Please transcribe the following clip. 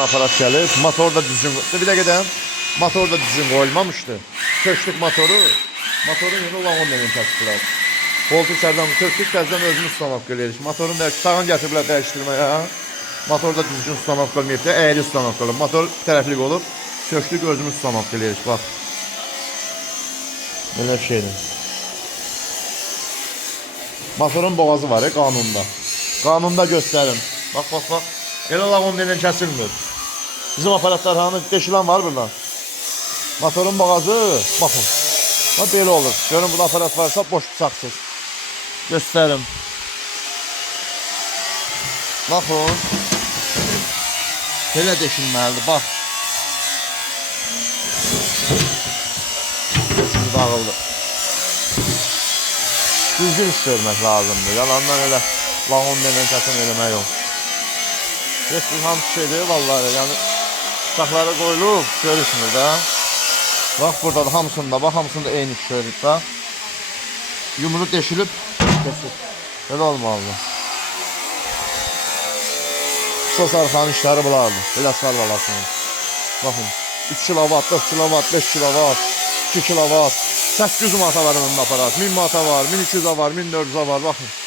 Aparat gəlir. Motor da düzgün. Bir də gedəm. Motor da düzgün qoyulmamışdı. Köşlük motoru. Motorun yeni olan 10 milyon təşkilat. Koltuq sərdən köşlük təzdən özünü ustamaq eləyirik. Motorun da sağın gətiriblər dəyişdirməyə. Motor da düzgün ustamaq olmayıb da, əyri ustamaq olub. Motor tərəflik olub. Köşlük özümüz ustamaq eləyirik. Bax. Belə bir şeydir. Motorun boğazı var qanunda. Qanunda göstərim. Bax, bax, bax. Elə lağım denen kəsilmir. Bizim aparatlar hanı deşilen var burada. Motorun boğazı, baxın. Bax, belə olur. Görün, burada aparat varsa boş bıçaqsız. Göstərim. Baxın. Belə deşilməlidir, bax. Şimdi dağıldı. Düzgün iş görmək lazımdır. Yalandan elə lağım denen kəsim eləmək yox. Resmin hamısı şeydir vallahi, yani bıçaqları qoyulub, görürsünüz da. Bax, burada da hamısında, bax, hamısında eyni iş görürük da. Yumru deşilib, kesib. Belə olmalıdır. Sos arxanın işləri bulardır. Belə sar balasınız. Baxın, 3 kilovat, 4 kilovat, 5 kilovat, 2 kilovat, 800 mata var onun aparat, 1000 mata var, 1200 var, 1400 var, baxın.